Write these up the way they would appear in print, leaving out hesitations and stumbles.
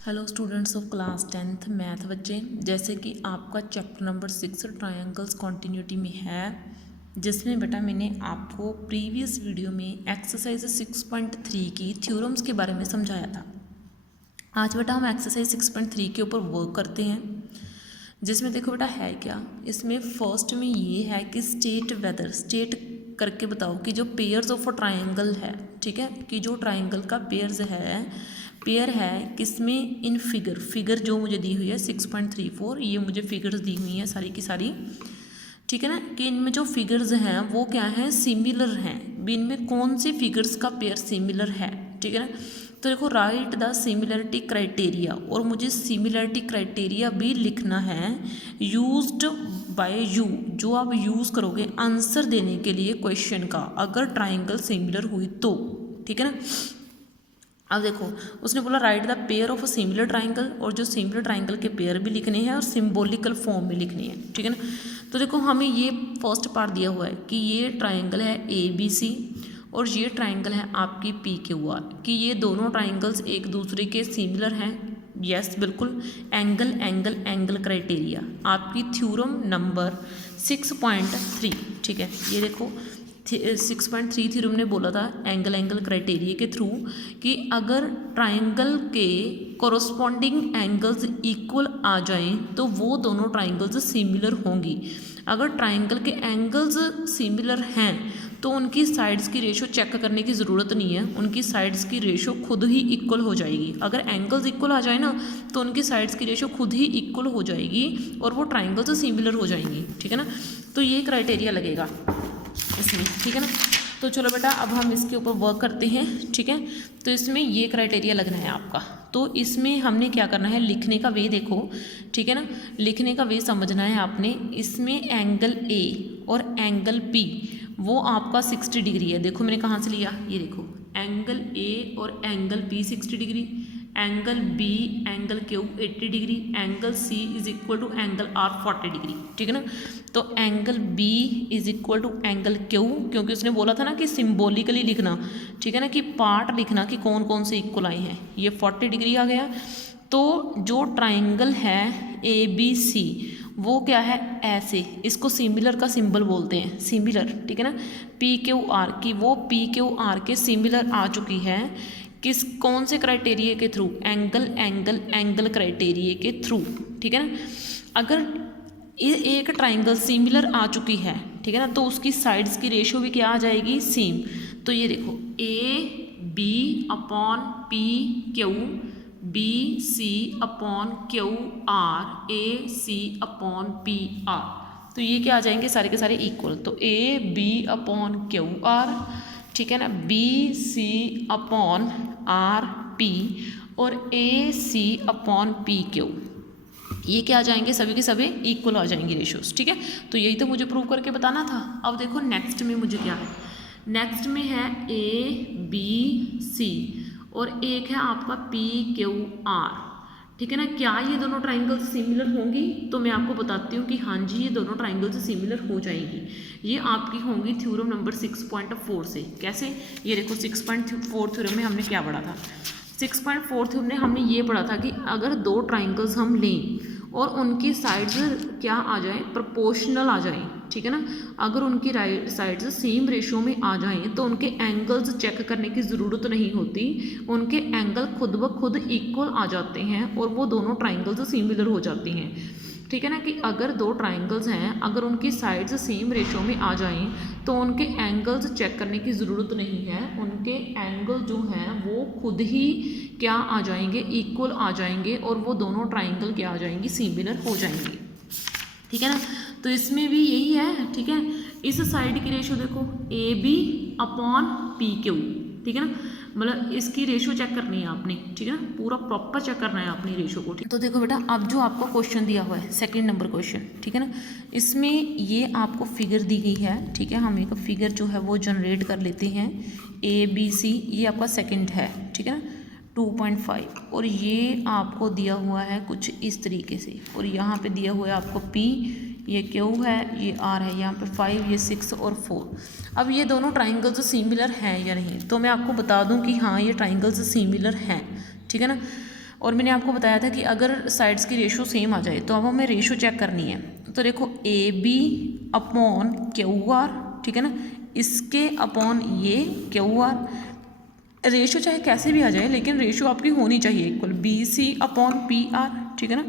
Hello students of class 10th math बच्चे, जैसे कि आपका चैप्टर नंबर 6 ट्रायंगल्स कॉन्टिन्यूटी में है, जिसमें बेटा मैंने आपको प्रीवियस वीडियो में एक्सरसाइज 6.3 की थ्योरम्स के बारे में समझाया था। आज बेटा हम एक्सरसाइज 6.3 के ऊपर वर्क करते हैं, जिसमें देखो बेटा है क्या। इसमें फर्स्ट में ये है कि स्टेट वेदर, स्टेट करके बताओ कि जो पेयर्स ऑफ अ ट्रायंगल है, ठीक है, कि जो ट्रायंगल का पेयर है किसमें, इन फिगर जो मुझे दी हुई है 6.34, ये मुझे फिगर्स दी हुई हैं सारी की सारी, ठीक है ना, कि इनमें जो फिगर्स हैं वो क्या हैं, सिमिलर हैं। इनमें कौन सी फिगर्स का पेयर सिमिलर है, ठीक है ना। तो देखो राइट द सिमिलरिटी क्राइटेरिया, और मुझे सिमिलरिटी क्राइटेरिया भी लिखना है यूज्ड बाय यू, जो आप यूज़ करोगे आंसर देने के लिए क्वेश्चन का, अगर ट्राइंगल सिमिलर हुई तो, ठीक है ना। अब देखो उसने बोला right the pair of a similar triangle, और जो सिमिलर ट्राइंगल के पेयर भी लिखने हैं और सिंबॉलिकल फॉर्म में लिखनी है, ठीक है ना। तो देखो हमें ये फर्स्ट पार्ट दिया हुआ है कि ये ट्राइंगल है ABC और ये ट्राइंगल है आपकी PQR, कि ये दोनों ट्राइंगल्स एक दूसरे के सिमिलर हैं। यस बिल्कुल। एंगल क्राइटेरिया आपकी थ्योरम नंबर 6.3, ठीक है। ये देखो 6.3 थ्योरम ने बोला था एंगल क्राइटेरिया के थ्रू कि अगर ट्राइंगल के कोरोस्पॉन्डिंग एंगल्स इक्वल आ जाएं तो वो दोनों ट्राइंगल्स सिमिलर होंगी। अगर ट्राइंगल के एंगल्स सिमिलर हैं तो उनकी साइड्स की रेशो चेक करने की ज़रूरत नहीं है, उनकी साइड्स की रेशो खुद ही इक्वल हो जाएगी। अगर एंगल्स इक्वल आ जाए ना तो उनकी साइड्स की रेशो खुद ही इक्वल हो जाएगी और वो ट्राइंगल्स सिमिलर हो जाएंगी, ठीक है ना। तो ये क्राइटेरिया लगेगा इसमें, ठीक है ना। तो चलो बेटा अब हम इसके ऊपर वर्क करते हैं, ठीक है। तो इसमें ये क्राइटेरिया लगना है आपका। तो इसमें हमने क्या करना है, लिखने का वे देखो, ठीक है ना, लिखने का वे समझना है आपने। इसमें एंगल A और एंगल P वो आपका 60 डिग्री है। देखो मैंने कहाँ से लिया, ये देखो एंगल A और angle P 60 degree, angle B angle Q 80 degree, angle C is equal to angle R 40 degree, ठीक है ना। तो angle B is equal to angle Q, क्योंकि उसने बोला था ना कि सिम्बॉलिकली लिखना, ठीक है ना, कि पार्ट लिखना कि कौन कौन से इक्वल आए हैं। ये 40 डिग्री आ गया। तो जो ट्राइंगल है ABC वो क्या है, ऐसे, इसको सिमिलर का सिंबल बोलते हैं, सिमिलर, ठीक है ना। PQR की वो PQR के सिमिलर आ चुकी है, किस कौन से क्राइटेरिया के थ्रू, एंगल क्राइटेरिया के थ्रू, ठीक है ना। अगर एक ट्राइंगल सिमिलर आ चुकी है, ठीक है ना, तो उसकी साइड्स की रेशो भी क्या आ जाएगी, सेम। तो ये देखो AB upon PQ, BC upon QR, AC upon PR, तो ये क्या आ जाएंगे, सारे के सारे इक्वल। तो AB अपॉन QR, ठीक है ना, BC अपॉन RP और AC अपॉन PQ, ये क्या आ जाएंगे, सभी के सभी इक्वल आ जाएंगे रेशियोज, ठीक है। तो यही तो मुझे प्रूव करके बताना था। अब देखो नेक्स्ट में मुझे क्या है, नेक्स्ट में है ABC और एक है आपका PQR, ठीक है ना। क्या ये दोनों ट्राइंगल्स सिमिलर होंगी, तो मैं आपको बताती हूँ कि हाँ जी ये दोनों ट्राइंगल्स सिमिलर हो जाएंगी। ये आपकी होंगी थ्योरम नंबर 6.4 से। कैसे, ये देखो 6.4 थ्योरम में हमने क्या पढ़ा था, 6.4 थ्योरम में हमने ये पढ़ा था कि अगर दो ट्राइंगल्स हम लें और उनकी साइड्स क्या आ जाएं, प्रोपोर्शनल आ जाएं, ठीक है ना। अगर उनकी साइड्स सेम रेशो में आ जाएं तो उनके एंगल्स चेक करने की ज़रूरत नहीं होती, उनके एंगल खुद ब खुद इक्वल आ जाते हैं और वो दोनों ट्राइंगल्स सिमिलर हो जाती हैं, ठीक है ना। कि अगर दो ट्राइंगल्स हैं, अगर उनकी साइड्स सेम रेशो में आ जाएं तो उनके एंगल्स चेक करने की ज़रूरत नहीं है, उनके एंगल जो हैं वो खुद ही क्या आ जाएंगे, इक्वल आ जाएंगे और वो दोनों ट्राइंगल क्या आ जाएंगी, सिमिलर हो जाएंगी, ठीक है ना। तो इसमें भी यही है, ठीक है। इस साइड की रेशो देखो AB अपॉन PQ, ठीक है ना, मतलब इसकी रेशो चेक करनी है आपने, ठीक है ना, पूरा प्रॉपर चेक करना है अपनी रेशो को, ठीक। तो देखो बेटा अब जो आपको क्वेश्चन दिया हुआ है सेकंड नंबर क्वेश्चन, ठीक है ना, इसमें ये आपको फिगर दी गई है, ठीक है। हम एक फिगर जो है वो जनरेट कर लेते हैं ABC, ये आपका सेकंड है, ठीक है ना, 2.5, और ये आपको दिया हुआ है कुछ इस तरीके से, और यहाँ पे दिया हुआ है आपको P, ये Q है, ये R है, यहाँ पे 5, ये 6 और 4। अब ये दोनों ट्राइंगल्स सिमिलर हैं या नहीं, तो मैं आपको बता दूं कि हाँ ये ट्राइंगल्स सिमिलर हैं, ठीक है ना। और मैंने आपको बताया था कि अगर साइड्स की रेशो सेम आ जाए तो अब हमें रेशो चेक करनी है। तो देखो AB अपॉन QR, ठीक है ना, इसके अपॉन ये QR, रेशो चाहे कैसे भी आ जाए लेकिन रेशो आपकी होनी चाहिए इक्वल। BC अपॉन PR, ठीक है ना,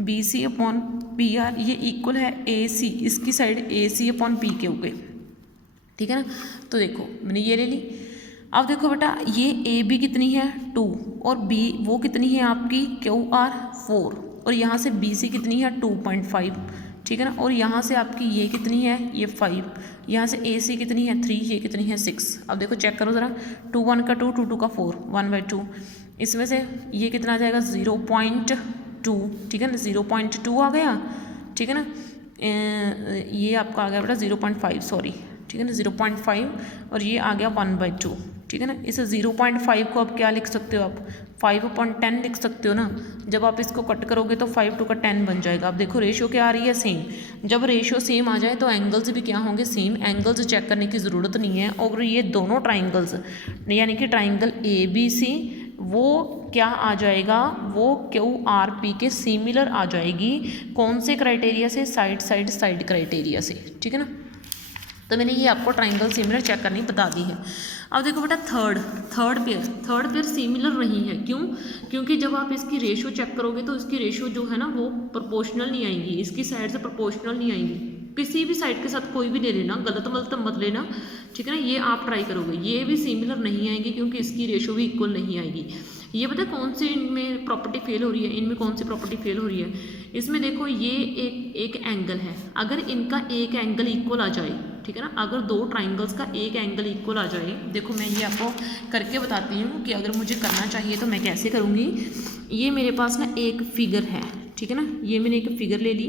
BC अपॉन PR ये इक्वल है AC, इसकी साइड AC अपॉन PQ के, ठीक है ना। तो देखो मैंने ये ले ली। अब देखो बेटा ये AB कितनी है 2 और B वो कितनी है आपकी QR 4 और यहाँ से BC कितनी है 2.5, ठीक है ना, और यहाँ से आपकी ये कितनी है ये 5, यहाँ से AC कितनी है 3, ये कितनी है 6। अब देखो चेक करो ज़रा, 2 1 का 2, 2 2 का 4, 1/2, इसमें से ये कितना आ जाएगा 0.2, ठीक है ना, 0.2 आ गया, ठीक है ना, ये आपका आ गया बेटा 0.5, सॉरी, ठीक है ना, 0.5 और ये आ गया 1/2, ठीक है ना। इस 0.5 को आप क्या लिख सकते हो, आप 5/10 लिख सकते हो ना। जब आप इसको कट करोगे तो 5 2 का 10 बन जाएगा। अब देखो रेशियो क्या आ रही है सेम। जब रेशियो सेम आ जाए तो एंगल्स भी क्या होंगे सेम। एंगल्स चेक करने की ज़रूरत नहीं है। और ये दोनों ट्राइंगल्स यानी कि ट्राइंगल ABC वो क्या आ जाएगा, वो QRP के सिमिलर आ जाएगी। कौन से क्राइटेरिया से, साइड क्राइटेरिया से, ठीक है ना। तो मैंने ये आपको ट्राइंगल सिमिलर चेक करनी बता दी है। अब देखो बेटा थर्ड पेयर सिमिलर नहीं है। क्यों? क्योंकि जब आप इसकी रेशो चेक करोगे तो इसकी रेशो जो है ना वो प्रोपोर्शनल नहीं आएंगी, इसकी साइड से प्रोपोर्शनल नहीं आएंगी। किसी भी साइड के साथ कोई भी ले लेना, गलत मत लेना, ठीक है ना। ये आप ट्राई करोगे, ये भी सिमिलर नहीं आएंगी क्योंकि इसकी रेशो भी इक्वल नहीं आएगी। ये पता कौन से इनमें प्रॉपर्टी फेल हो रही है, इनमें कौन सी प्रॉपर्टी फेल हो रही है। इसमें देखो ये एक एंगल है, अगर इनका एक एंगल इक्वल आ जाए, ठीक है ना, अगर दो ट्राइंगल्स का एक एंगल इक्वल आ जाए, देखो मैं ये आपको करके बताती हूँ कि अगर मुझे करना चाहिए तो मैं कैसे करूँगी। ये मेरे पास ना एक फिगर है, ठीक है ना, ये मैंने एक फिगर ले ली,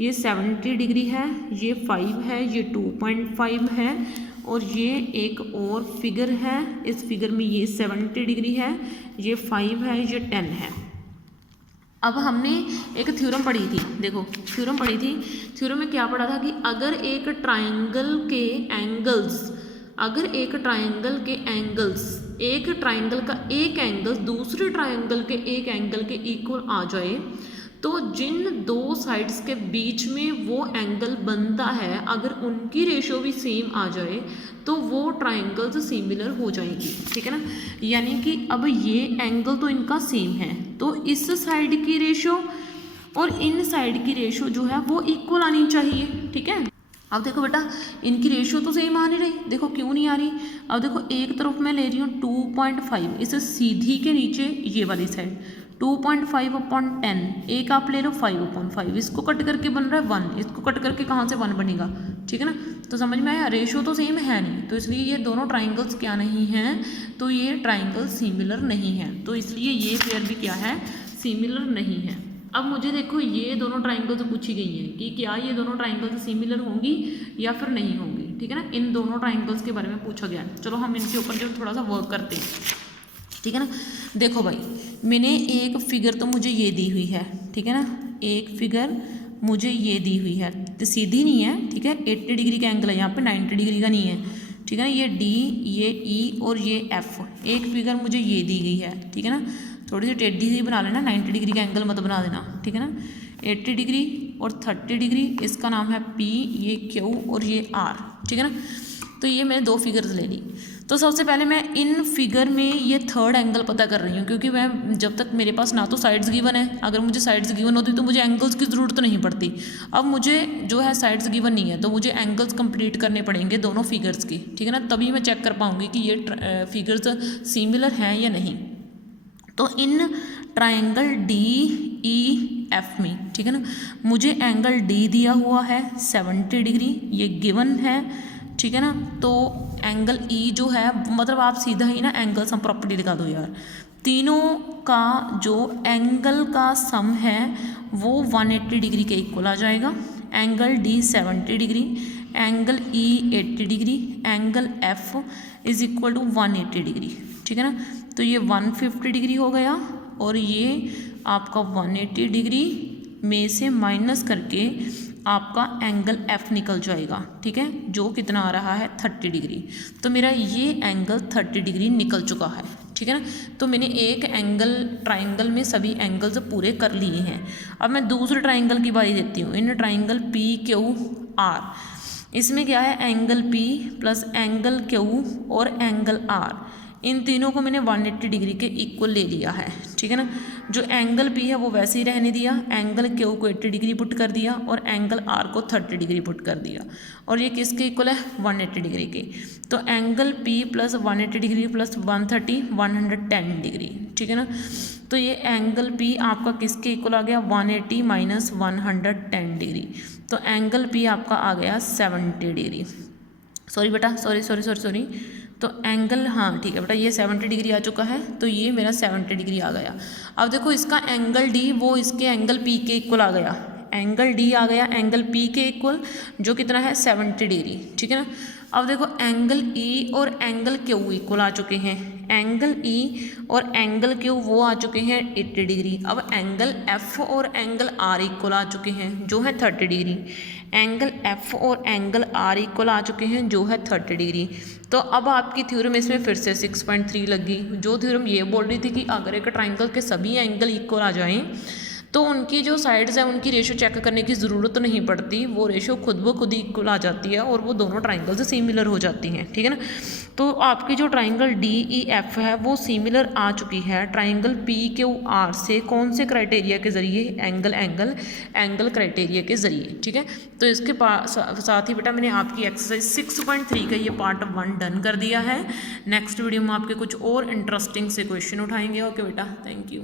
ये 70 डिग्री है, ये 5 है, ये 2.5 है, और ये एक और फिगर है, इस फिगर में ये 70 डिग्री है, ये 5 है, ये 10 है। अब हमने एक थ्योरम पढ़ी थी, देखो थ्योरम पढ़ी थी, थ्योरम में क्या पढ़ा था कि अगर एक ट्राइंगल के एंगल्स, एक ट्राइंगल का एक एंगल दूसरे ट्राइंगल के एक एंगल के इक्वल आ जाए तो जिन दो साइड्स के बीच में वो एंगल बनता है, अगर उनकी रेशो भी सेम आ जाए तो वो ट्राइंगल्स सिमिलर हो जाएंगी, ठीक है ना। यानी कि अब ये एंगल तो इनका सेम है, तो इस साइड की रेशो और इन साइड की रेशो जो है वो इक्वल आनी चाहिए, ठीक है। अब देखो बेटा इनकी रेशो तो सेम आ नहीं रही, देखो क्यों नहीं आ रही। अब देखो एक तरफ मैं ले रही हूँ 2.5, इसे सीधी के नीचे ये वाली साइड 2.5/10, एक आप ले लो 5/5, इसको कट करके बन रहा है 1, इसको कट करके कहाँ से 1 बनेगा, ठीक है ना। तो समझ में आया, रेशो तो सेम है नहीं, तो इसलिए ये दोनों ट्राइंगल्स क्या नहीं हैं, तो ये ट्राइंगल सिमिलर नहीं है, तो इसलिए ये पेयर भी क्या है, सिमिलर नहीं है। अब मुझे देखो ये दोनों ट्राइंगल्स पूछी गई हैं कि क्या ये दोनों ट्राइंगल्स सिमिलर होंगी या फिर नहीं होंगी, ठीक है ना। इन दोनों ट्राइंगल्स के बारे में पूछा गया है। चलो हम इनके ऊपर जो थोड़ा सा वर्क करते हैं, ठीक है ना। देखो भाई मैंने एक फिगर तो मुझे ये दी हुई है, ठीक है ना, एक फिगर मुझे ये दी हुई है, तो सीधी नहीं है, ठीक है, 80 डिग्री का एंगल है यहाँ पे, 90 डिग्री का नहीं है, ठीक है ना। ये D, ये E और ये F, एक फिगर मुझे ये दी गई है, ठीक है ना। थोड़ी सी टेढ़ी सी बना लेना, 90 डिग्री का एंगल मत बना देना, ठीक है ना। 80 डिग्री और 30 डिग्री, इसका नाम है P, ये Q और ये R, ठीक है ना। तो ये मैंने दो फिगर्स ले ली। तो सबसे पहले मैं इन फिगर में ये थर्ड एंगल पता कर रही हूँ, क्योंकि मैं जब तक मेरे पास ना तो साइड्स गिवन है, अगर मुझे साइड्स गिवन होती तो मुझे एंगल्स की ज़रूरत तो नहीं पड़ती। अब मुझे जो है साइड्स गिवन नहीं है, तो मुझे एंगल्स कंप्लीट करने पड़ेंगे दोनों फिगर्स की, ठीक है ना, तभी मैं चेक कर पाऊँगी कि ये फिगर्स सिमिलर हैं या नहीं। तो इन ट्राइंगल DEF में, ठीक है ना, मुझे एंगल D दिया हुआ है 70 डिग्री, ये गिवन है, ठीक है ना। तो एंगल E जो है, मतलब आप सीधा ही ना एंगल सम प्रॉपर्टी दिखा दो यार, तीनों का जो एंगल का सम है वो 180 डिग्री के इक्वल आ जाएगा। Angle D 70 degree, angle E 80 degree, angle F is equal to 180 degree, ठीक है ना। तो ये 150 डिग्री हो गया और ये आपका 180 डिग्री में से माइनस करके आपका एंगल F निकल जाएगा, ठीक है, जो कितना आ रहा है 30 डिग्री। तो मेरा ये एंगल 30 डिग्री निकल चुका है, ठीक है ना। तो मैंने एक एंगल ट्राइंगल में सभी एंगल्स पूरे कर लिए हैं। अब मैं दूसरे ट्राइंगल की बारी देती हूँ। In triangle P Q R, इसमें क्या है, angle P plus angle Q और एंगल आर, इन तीनों को मैंने 180 डिग्री के इक्वल ले लिया है। ठीक है ना। जो एंगल पी है वो वैसे ही रहने दिया, एंगल क्यू को 80 डिग्री पुट कर दिया और एंगल आर को 30 डिग्री पुट कर दिया। और ये किसके इक्वल है, 180 डिग्री के। तो angle P plus 180 degree plus 130 110 degree. ठीक है ना। तो ये एंगल पी आपका किसके इक्वल आ गया, 180 माइनस 110 डिग्री। तो एंगल पी आपका आ गया 70 डिग्री। सॉरी बेटा, सॉरी। तो एंगल, हाँ ठीक है बेटा, ये 70 डिग्री आ चुका है। तो ये मेरा 70 डिग्री आ गया। अब देखो इसका एंगल डी वो इसके एंगल पी के इक्वल आ गया। एंगल डी आ गया एंगल पी के इक्वल, जो कितना है 70 डिग्री। ठीक है ना। अब देखो एंगल ई और एंगल क्यू इक्वल आ चुके हैं। एंगल ई और एंगल क्यू वो आ चुके हैं 80 डिग्री। अब एंगल एफ और एंगल आर इक्वल आ चुके हैं, जो है 30 डिग्री। एंगल एफ और एंगल आर इक्वल आ चुके हैं, जो है 30 डिग्री। तो अब आपकी थ्योरम इसमें फिर से 6.3 लगी। जो थ्योरम ये बोल रही थी कि अगर एक ट्राइंगल के सभी एंगल इक्वल आ जाएं तो उनकी जो साइड्स हैं उनकी रेशो चेक करने की ज़रूरत नहीं पड़ती, वो रेशो खुद ब खुद इक्वल आ जाती है और वो दोनों ट्राइंगल से सिमिलर हो जाती हैं। ठीक है ना। तो आपकी जो ट्राइंगल डी ई एफ है वो सिमिलर आ चुकी है ट्राइंगल पी क्यू आर से। कौन से क्राइटेरिया के ज़रिए, एंगल क्राइटेरिया के ज़रिए। ठीक है। तो इसके साथ ही बेटा मैंने आपकी एक्सरसाइज 6.3 का ये पार्ट 1 डन कर दिया है। नेक्स्ट वीडियो में आपके कुछ और इंटरेस्टिंग से क्वेश्चन उठाएंगे। ओके बेटा, थैंक यू।